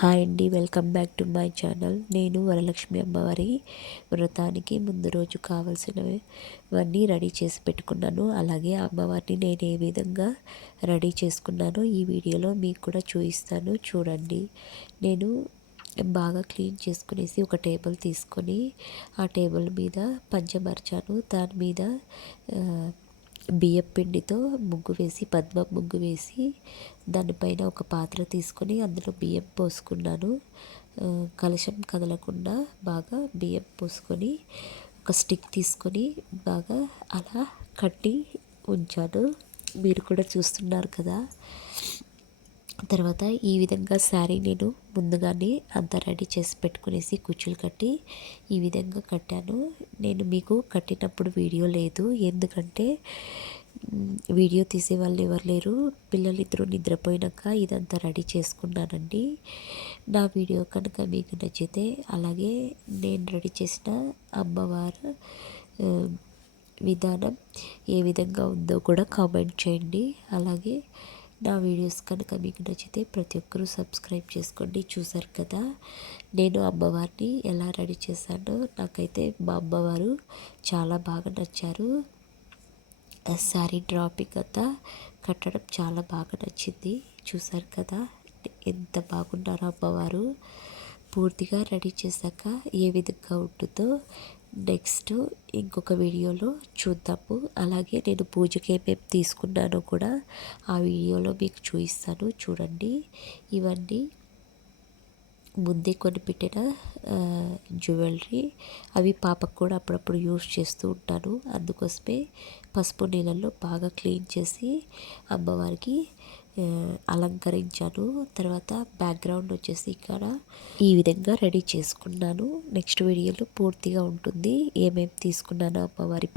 Hi అండి, welcome back to my channel. నేను వరలక్ష్మి అమ్మవారి వ్రతానికి ముందు రోజు కావాల్సినవన్నీ రెడీ చేసి పెట్టుకున్నాను. అలాగే అమ్మవారిని నేను ఏ విధంగా రెడీ చేసుకున్నానో ఈ వీడియోలో మీకు కూడా చూపిస్తాను, చూడండి. నేను బాగా క్లీన్ చేసుకునేసి ఒక టేబుల్ తీసుకొని ఆ టేబుల్ మీద పంచమర్చాను. దాని మీద బియ్యం పిండితో ముగ్గు వేసి, పద్మం ముగ్గు వేసి, దానిపైన ఒక పాత్ర తీసుకొని అందులో బియ్యం పోసుకున్నాను. కలశం కదలకుండా బాగా బియ్యం పోసుకొని ఒక స్టిక్ తీసుకొని బాగా అలా కట్టి ఉంచాను. మీరు కూడా చూస్తున్నారు కదా. తర్వాత ఈ విధంగా శారీ నేను ముందుగానే అంతా రెడీ చేసి పెట్టుకునేసి కుచ్చులు కట్టి ఈ విధంగా కట్టాను. నేను మీకు కట్టినప్పుడు వీడియో లేదు, ఎందుకంటే వీడియో తీసే వాళ్ళు ఎవరు లేరు. పిల్లలిద్దరూ నిద్రపోయినాక ఇదంతా రెడీ చేసుకున్నానండి. నా వీడియో కనుక మీకు నచ్చితే, అలాగే నేను రెడీ చేసిన అమ్మవారు విధానం ఏ విధంగా ఉందో కూడా కామెంట్ చేయండి. అలాగే నా వీడియోస్ కనుక మీకు నచ్చితే ప్రతి ఒక్కరూ సబ్స్క్రైబ్ చేసుకోండి. చూసారు కదా నేను అమ్మవారిని ఎలా రెడీ చేశానో. నాకైతే మా అమ్మవారు చాలా బాగా నచ్చారు. శారీ డ్రాపింగ్ అంతా కట్టడం చాలా బాగా నచ్చింది. చూసారు కదా ఎంత బాగున్నారో అమ్మవారు. పూర్తిగా రెడీ చేశాక ఏ విధంగా ఉంటుందో నెక్స్ట్ ఇంకొక వీడియోలో చూద్దాము. అలాగే నేను పూజకి ఏమేమి తీసుకున్నానో కూడా ఆ వీడియోలో మీకు చూపిస్తాను, చూడండి. ఇవన్నీ ముందే కొనిపెట్టిన జ్యువెలరీ. అవి పాపకు కూడా అప్పుడప్పుడు యూస్ చేస్తూ ఉంటాను. అందుకోసమే పసుపు నీళ్ళల్లో బాగా క్లీన్ చేసి అమ్మవారికి అలంకరించాను. తర్వాత బ్యాక్గ్రౌండ్ వచ్చేసి ఇక్కడ ఈ విధంగా రెడీ చేసుకున్నాను. నెక్స్ట్ వీడియోలో పూర్తిగా ఉంటుంది ఏమేమి తీసుకున్నానో అమ్మవారి